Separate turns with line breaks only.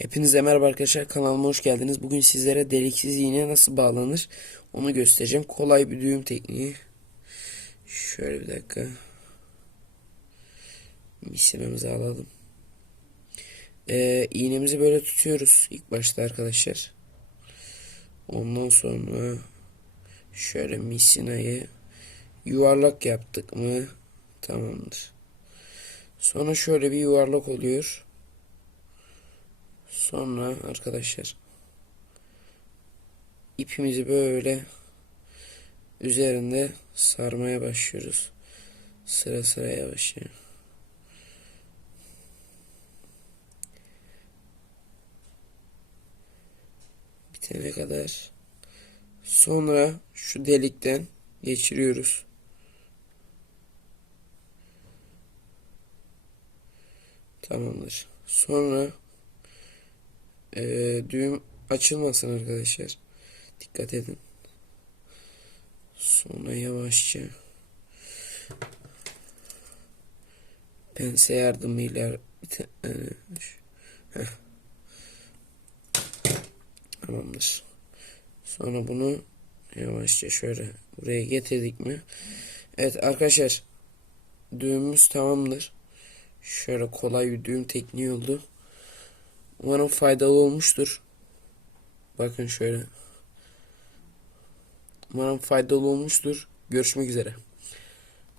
Hepinize merhaba arkadaşlar kanalıma hoş geldiniz. Bugün sizlere deliksiz iğne nasıl bağlanır onu göstereceğim. Kolay bir düğüm tekniği. Şöyle bir dakika. Misinamızı alalım. Ee, iğnemizi böyle tutuyoruz ilk başta arkadaşlar. Ondan sonra şöyle misinayı yuvarlak yaptık mı tamamdır. Sonra şöyle bir yuvarlak oluyor. Sonra arkadaşlar ipimizi böyle üzerinde sarmaya başlıyoruz. Sıra sıra yavaş ya. Bitene kadar. Sonra şu delikten geçiriyoruz. Tamamdır. Sonra ee, düğüm açılmasın arkadaşlar. Dikkat edin. Sonra yavaşça pense yardımıyla tane Heh. Tamamdır. Sonra bunu yavaşça şöyle buraya getirdik mi? Evet arkadaşlar düğümümüz tamamdır. Şöyle kolay bir düğüm tekniği oldu. Umarım faydalı olmuştur. Bakın şöyle. Umarım faydalı olmuştur. Görüşmek üzere.